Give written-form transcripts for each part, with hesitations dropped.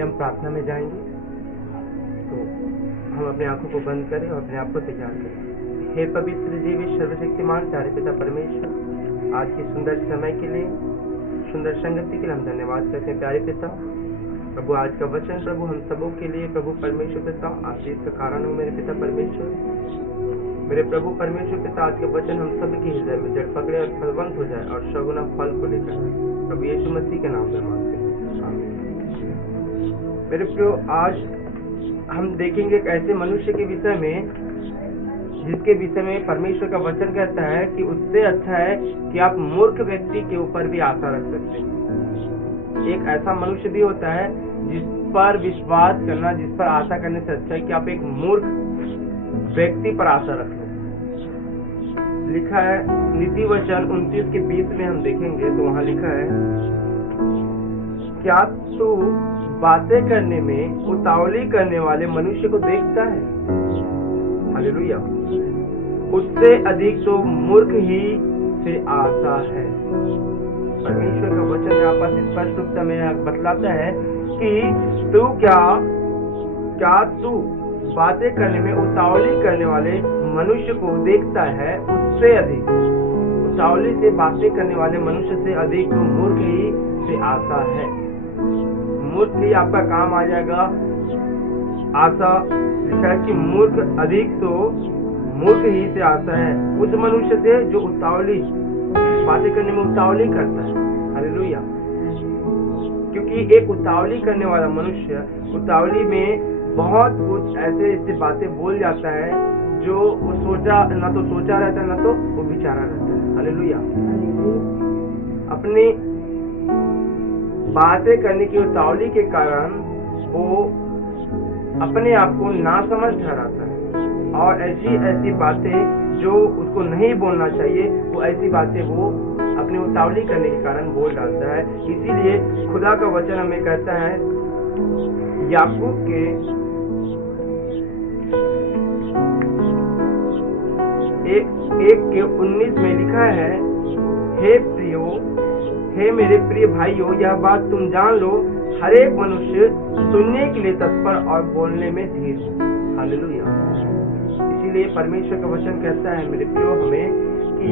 पहले हम प्रार्थना में जाएंगे, तो हम अपनी आंखों को बंद करें और अपने आप को तैयार करें। हे पवित्र जीवी सर्वशक्तिमान प्यारे पिता परमेश्वर, आज के सुंदर समय के लिए, सुंदर संगति के लिए हम धन्यवाद करते हैं प्यारे पिता। प्रभु आज का वचन प्रभु हम सबों के लिए प्रभु परमेश्वर पिता आशीष का कारण हो मेरे पिता परमेश्वर। मेरे प्रभु परमेश्वर पिता आज का वचन हम सबके हृदय में जड़ पकड़े और फलवंत हो जाए और सगुना फल को लेकर आए। प्रभु यीशु मसीह के नाम में मांगते हैं, आमीन। मेरे प्रियो, आज हम देखेंगे एक ऐसे मनुष्य के विषय में जिसके विषय में परमेश्वर का वचन कहता है कि उससे अच्छा है कि आप मूर्ख व्यक्ति के ऊपर भी आशा रख सकते हैं। एक ऐसा मनुष्य भी होता है जिस पर विश्वास करना, जिस पर आशा करने से अच्छा है कि आप एक मूर्ख व्यक्ति पर आशा रख लो। लिखा है नीति वचन 29 के 20 में हम देखेंगे तो वहां लिखा है, क्या तू बातें करने में उतावली करने वाले मनुष्य को देखता है? हालेलुया। उससे अधिक तो मूर्ख ही से आशा है। परमेश्वर का वचन यहाँ पर स्पष्ट रूप में बतलाता है कि तू क्या तू बातें करने में उतावली करने वाले मनुष्य को देखता है? उससे अधिक, उतावली से बातें करने वाले मनुष्य से अधिक तो मूर्ख ही से आशा है। मूर्ख ही आपका काम आ जाएगा। आशा लिखा है कि मूर्ख अधिक तो मूर्ख ही से आशा है उस मनुष्य से जो उतावली बातें करने में उतावली करता है। हालेलुया। क्योंकि एक उतावली करने वाला मनुष्य उतावली में बहुत कुछ ऐसे बातें बोल जाता है जो वो ना तो सोचा रहता है, ना तो वो विचारा रहता है। हालेलुया। अपनी बातें करने की उतावली के कारण वो अपने आप को नासमझ ठहराता है और ऐसी बातें जो उसको नहीं बोलना चाहिए, वो ऐसी बातें वो अपनी उतावली करने के कारण बोल डालता है। इसीलिए खुदा का वचन हमें कहता है, याकूब के 1:19 में लिखा है, हे मेरे प्रिय भाइयों, यह बात तुम जान लो, हर एक मनुष्य सुनने के लिए तत्पर और बोलने में धीर। हालेलुया। इसीलिए परमेश्वर का वचन कहता है मेरे प्रियो हमें कि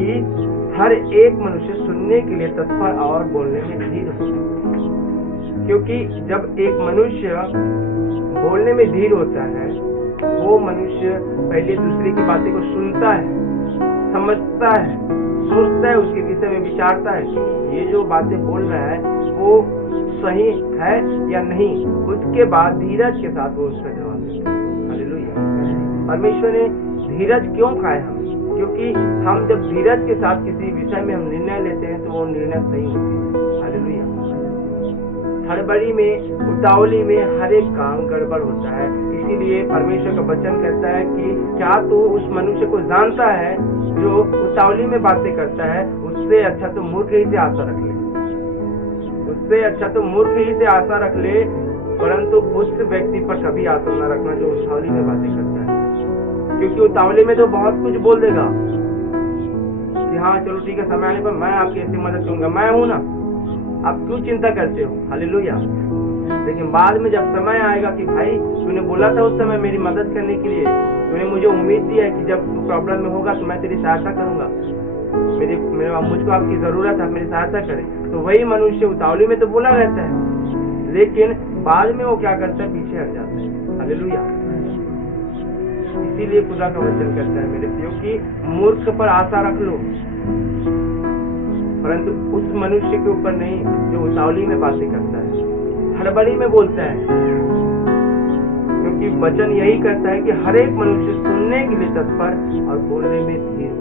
हर एक मनुष्य सुनने के लिए तत्पर और बोलने में धीर हो। क्योंकि जब एक मनुष्य बोलने में धीर होता है, वो मनुष्य पहले दूसरे की बातें को सुनता है, समझता है, सोचता है, उसके विषय में विचारता है कि ये जो बातें बोल रहा है वो सही है या नहीं। उसके बाद धीरज के साथ वो उसका जवाब देता है। हालेलुया। परमेश्वर ने धीरज क्यों कहा है हमें? क्योंकि हम जब धीरज के साथ किसी विषय में हम निर्णय लेते हैं तो वो निर्णय सही होती है। हालेलुया। हड़बड़ी में, उतावली में हर एक काम गड़बड़ होता है। इसीलिए परमेश्वर का वचन कहता है कि क्या तू उस मनुष्य को जानता है जो उतावली में बातें करता है? उससे अच्छा तो मूर्ख ही से आशा रख ले। उससे अच्छा तो मूर्ख ही से आशा रख ले, परंतु उस व्यक्ति पर कभी आशा न रखना जो उतावली में बातें करता है। क्योंकि उतावली में तो बहुत कुछ बोल देगा कि हाँ चलो ठीक है, समय आने पर मैं आपकी ऐसी मदद करूंगा, मैं हूं ना, आप क्यों चिंता करते हो? हालेलुया। लेकिन बाद में जब समय आएगा कि भाई तूने बोला था उस समय मेरी मदद करने के लिए, तूने मुझे उम्मीद दी है कि जब तू प्रॉब्लम में होगा तो मैं तेरी सहायता करूंगा, मुझको आपकी जरूरत है, मेरी सहायता करे। तो वही मनुष्य उतावली में तो बोला रहता है, लेकिन बाद में वो क्या करता है? पीछे हट जाता है। हालेलुया। इसीलिए खुदा का वचन कहता है मेरे प्रियो कि मूर्ख पर आशा रख लो, परंतु उस मनुष्य के ऊपर नहीं जो उतावली में बातें करता है, हड़बड़ी में बोलता है। क्योंकि वचन यही कहता है कि हर एक मनुष्य सुनने के लिए तत्पर और बोलने में धीर।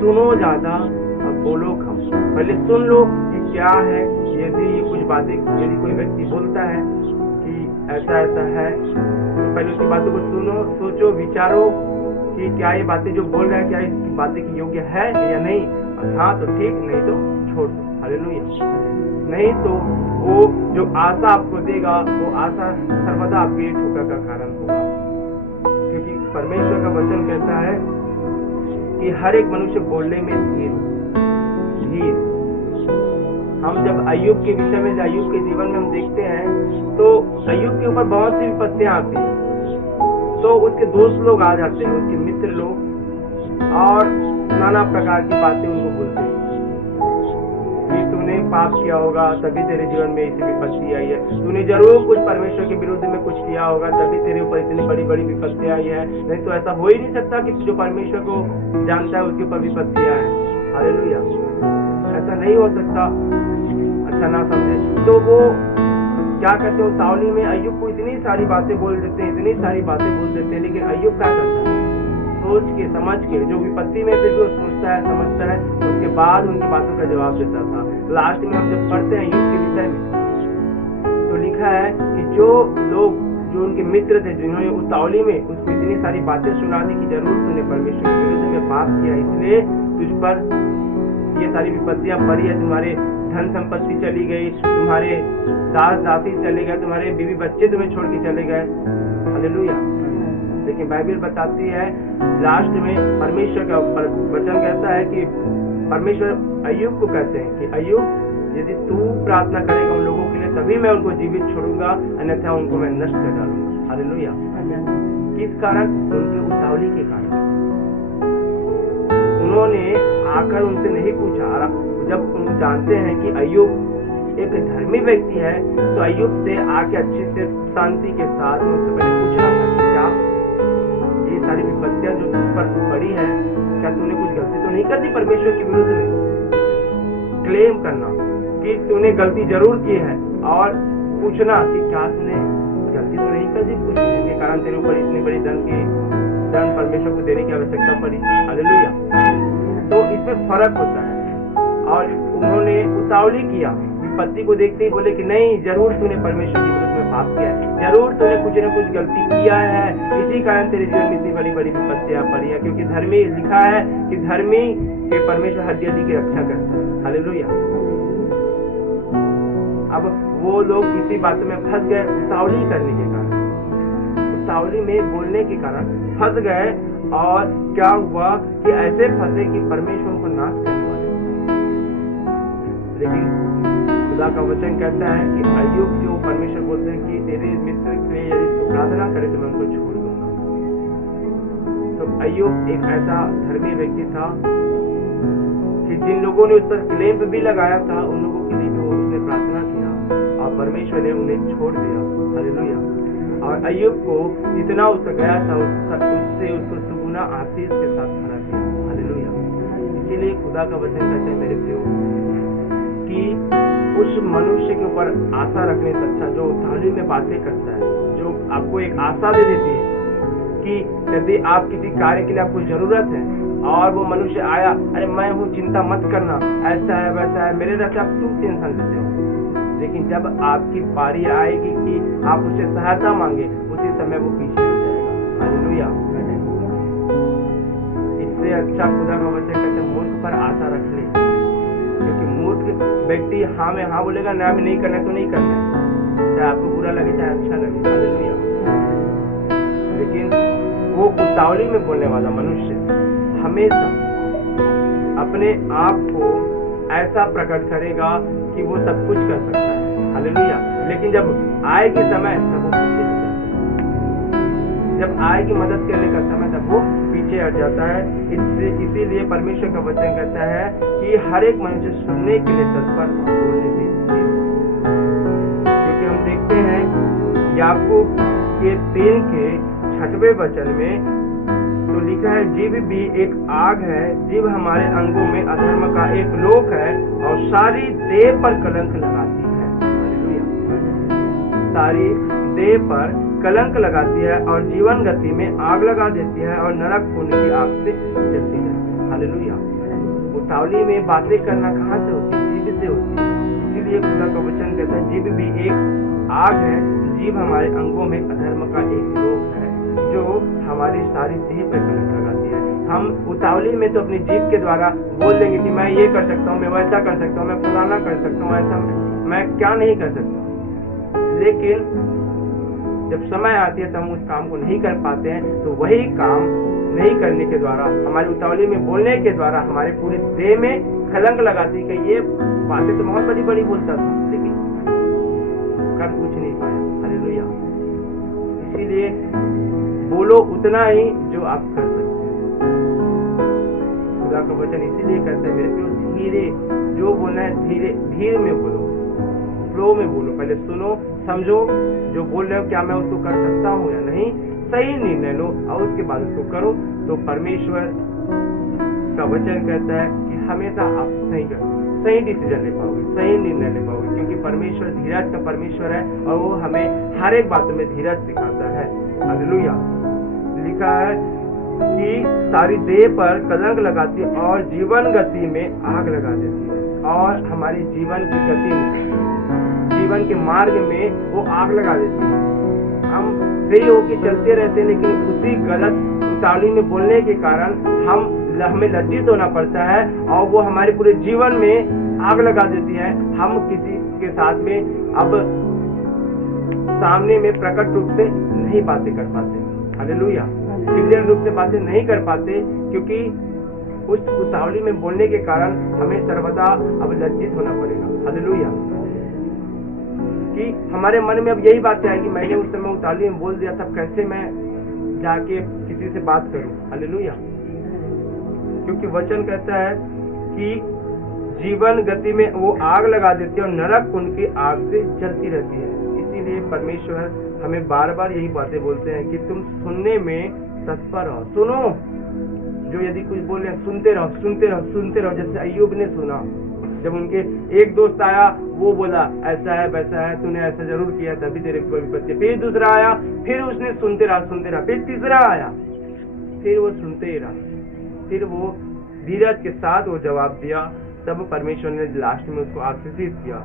सुनो ज्यादा और बोलो कम। पहले सुन लो कि क्या है। यदि कुछ बातें, यदि कोई व्यक्ति बोलता है कि ऐसा है, तो पहले उसकी बातों को सुनो, सोचो, विचारो कि क्या ये बातें जो बोल रहा है क्या इसकी बातें की योग्य है या नहीं। हाँ तो ठीक, नहीं तो छोड़ दो। हालेलुया। नहीं तो वो जो आशा आपको देगा वो आशा सर्वदा आपके ठोकर का कारण होगा। क्योंकि परमेश्वर का वचन कहता है कि हर एक मनुष्य बोलने में धीर। हम जब अय्यूब के विषय में, अय्यूब के जीवन में हम देखते हैं तो अय्यूब के ऊपर बहुत सी विपत्तियां आती हैं, तो उसके दोस्त लोग आ जाते हैं, उसके मित्र लोग, और नाना प्रकार की बातें उनको बोलते हैं कि तूने पाप किया होगा तभी तेरे जीवन में ऐसी विपत्ति आई है, तूने जरूर कुछ परमेश्वर के विरुद्ध में कुछ किया होगा तभी तेरे ऊपर इतनी बड़ी बड़ी विपत्ति आई है, नहीं तो ऐसा हो ही नहीं सकता कि जो परमेश्वर को जानता है उसके ऊपर विपत्तियां हैं। हालेलुया, ऐसा नहीं हो सकता। अच्छा ना समझे तो वो क्या कहते हो, सावली में अय्यूब को इतनी सारी बातें बोल देते हैं, इतनी सारी बातें बोल देते हैं, लेकिन अय्यूब क्या करता है, सोच के समझ के, जो विपत्ति में थे वो सोचता है समझता है, उसके बाद उनकी बातों का जवाब देता था। लास्ट में हम जब पढ़ते हैं अय्यूब के विषय में तो लिखा है कि जो लोग, जो उनके मित्र थे, जिन्होंने उतावली में उसको इतनी सारी बातें सुना दी कि जरूर तूने परमेश्वर के विरुद्ध में पाप किया, इसलिए तुझ पर ये सारी विपत्तियां पड़ी है, तुम्हारे धन संपत्ति चली गई, तुम्हारे दास दासी चले गए, तुम्हारे बीवी बच्चे तुम्हें छोड़ के चले गए। हालेलुया। लेकिन बाइबल बताती है लास्ट में परमेश्वर का वचन कहता है कि परमेश्वर अय्यूब को कहते हैं कि अय्यूब, यदि तू प्रार्थना करेगा उन लोगों के लिए तभी मैं उनको जीवित छोड़ूंगा, अन्यथा उनको मैं नष्ट कर डालूंगा। हालेलुया। किस कारण? उनके उतावली के कारण। उन्होंने आकर उनसे नहीं पूछा, जब उन जानते हैं कि अय्यूब एक धर्मी व्यक्ति है तो अय्यूब से आके अच्छे से शांति के साथ उनसे पहले पूछना था कि क्या ये सारी विपत्तियां जो तुझ पर पड़ी है, क्या तूने कुछ गलती तो नहीं कर दी परमेश्वर के विरुद्ध में? क्लेम करना कि तूने गलती जरूर की है, और पूछना कि क्या तूने गलती तो नहीं कर दी कुछ जिसके कारण तेरे ऊपर इतनी बड़ी धन परमेश्वर को देने की आवश्यकता पड़ी। हालेलुया। तो इसमें फर्क होता है। और उन्होंने उतावली किया, विपत्ति को देखते ही बोले कि नहीं, जरूर तूने परमेश्वर के विरुद्ध में पाप किया है, जरूर तूने कुछ न कुछ गलती किया है, इसी कारण तेरे जीवन में इतनी बड़ी बड़ी विपत्तियां पड़ी है, क्योंकि धर्मी लिखा है कि धर्मी के परमेश्वर हड्डी हड्डी की रक्षा करता है। हालेलुया। अब वो लोग इसी बात में फंस गए, उतावली करने के कारण, उतावली में बोलने के कारण फंस गए, और क्या हुआ कि ऐसे फंसे कि परमेश्वर उनको नाश करने वाले। लेकिन खुदा का वचन कहता है कि अय्यूब को परमेश्वर बोलते हैं कि तेरे मित्र के लिए यदि तू प्रार्थना करे तो मैं उनको छोड़ दूंगा। तो अय्यूब एक ऐसा धर्मी व्यक्ति था कि जिन लोगों ने उस पर क्लेम भी लगाया था, उन लोगों के लिए भी उसने प्रार्थना किया और परमेश्वर ने उन्हें छोड़ दिया। हालेलुया। और अय्यूब को जितना उसका गया था उससे उसको सुगुना आशीष के साथ खड़ा किया। हालेलुया। इसीलिए खुदा का वचन कहते हैं मेरे प्रियो कि उस मनुष्य के ऊपर आशा रखने से अच्छा, जो उतावली में बातें करता है, जो आपको एक आशा दे देती है कि यदि आप किसी कार्य के लिए आपको जरूरत है और वो मनुष्य आया, अरे मैं हूँ, चिंता मत करना, ऐसा है वैसा है, मेरे रहते आप क्यों टेंशन लेते हो? लेकिन जब आपकी बारी आएगी कि आप उससे सहायता मांगे, उसी समय वो पीछे हो जाएगा। हालेलुया। इससे अच्छा खुदा का वचन कहते हैं मूर्ख पर आशा रख ले, क्योंकि मूर्ख व्यक्ति हाँ में हाँ बोलेगा, ना में नहीं करना तो नहीं करना है, चाहे आपको बुरा लगे चाहे अच्छा लगे। हालेलुया। लेकिन वो उतावली में बोलने वाला मनुष्य हमेशा अपने आप को ऐसा प्रकट करेगा कि वो सब कुछ कर सकता है। हालेलुया। लेकिन जब आएगी समय तब वो पीछे हट जाता है, जब आएगी मदद करने का समय तब वो पीछे हट जाता है। इसीलिए परमेश्वर का वचन कहता है कि हर एक मनुष्य सुनने के लिए तत्पर, बोलने के लिए, क्योंकि हम देखते हैं याकूब के 3 के 6वें वचन में तो लिखा है, जीभ भी एक आग है, जीभ हमारे अंगों में अधर्म का एक लोक है और सारी देह पर कलंक लगाती है। सारी देह पर कलंक लगाती है और जीवन गति में आग लगा देती है और नरक कुंड की आग से जलती है। हालेलुया। उतावली में बातें करना कहाँ से होती है? जीभ से होती है। इसीलिए खुदा का वचन कहता है जीभ भी एक आग है, जीभ हमारे अंगों में अधर्म का एक लोक है, जो हमारी सारी देह पर कलंक लगाती है। हम उतावली में तो अपनी जीभ के द्वारा बोल देंगे कि मैं ये कर सकता हूँ, मैं वैसा कर सकता हूँ, मैं फलाना कर सकता हूँ, ऐसा मैं क्या नहीं कर सकता। लेकिन जब समय आती है तो हम उस काम को नहीं कर पाते हैं, तो वही काम नहीं करने के द्वारा, हमारी उतावली में बोलने के द्वारा हमारे पूरे देह में कलंक लगाती कि ये बातें तो बहुत बड़ी बड़ी बोलता था, लेकिन कर कुछ नहीं पाया। हालेलुया। इसीलिए बोलो उतना ही जो आप कर सकते हैं। खुदा का वचन इसीलिए कहता है मेरे प्रियो, धीरे जो बोलना है धीरे धीरे में बोलो, फ्लो में बोलो। पहले सुनो, समझो जो बोल रहे हो क्या मैं उसको कर सकता हूँ या नहीं, सही निर्णय लो और उसके बाद उसको करो। तो परमेश्वर का वचन कहता है कि हमेशा आप सही डिसीजन ले पाओगे, सही निर्णय ले पाओगे, क्योंकि परमेश्वर धीरज का परमेश्वर है और वो हमें हर एक बातों में धीरज सिखाता है। हालेलुया। लिखा है कि सारी देह पर कलंक लगाती है और जीवन गति में आग लगा देती है, और हमारी जीवन की गति में, जीवन के मार्ग में वो आग लगा देती है। हम सही होके चलते रहते हैं, लेकिन उसी गलत उतावली में बोलने के कारण हमें लज्जित होना पड़ता है और वो हमारे पूरे जीवन में आग लगा देती है। हम किसी के साथ में अब सामने में प्रकट रूप से नहीं बातें कर पाते। हालेलुया। क्लियर रूप से बातें नहीं कर पाते, क्योंकि उस उतावली में बोलने के कारण हमें सर्वदा अब लज्जित होना पड़ेगा। हालेलुया। कि हमारे मन में अब यही बात आएगी, मैंने उस समय उतावली में बोल दिया, तब कैसे मैं जाके किसी से बात करूं। हालेलुया। क्योंकि वचन कहता है कि जीवन गति में वो आग लगा देती है और नरक उनकी आग से जलती रहती है। इसीलिए परमेश्वर हमें बार बार यही बातें बोलते हैं कि तुम सुनने में तत्पर रहो। सुनो, जो यदि कुछ बोल रहे हैं सुनते रहो, सुनते रहो, सुनते रहो। जैसे अय्यूब ने सुना, जब उनके एक दोस्त आया, वो बोला ऐसा है वैसा है, तूने ऐसा जरूर किया तभी तेरे को विपत्ति। फिर दूसरा आया, फिर उसने सुनते रहा। फिर तीसरा आया, फिर वो सुनते ही रहा। फिर वो धीरज के साथ वो जवाब दिया, तब परमेश्वर ने लास्ट में उसको आशीषित किया।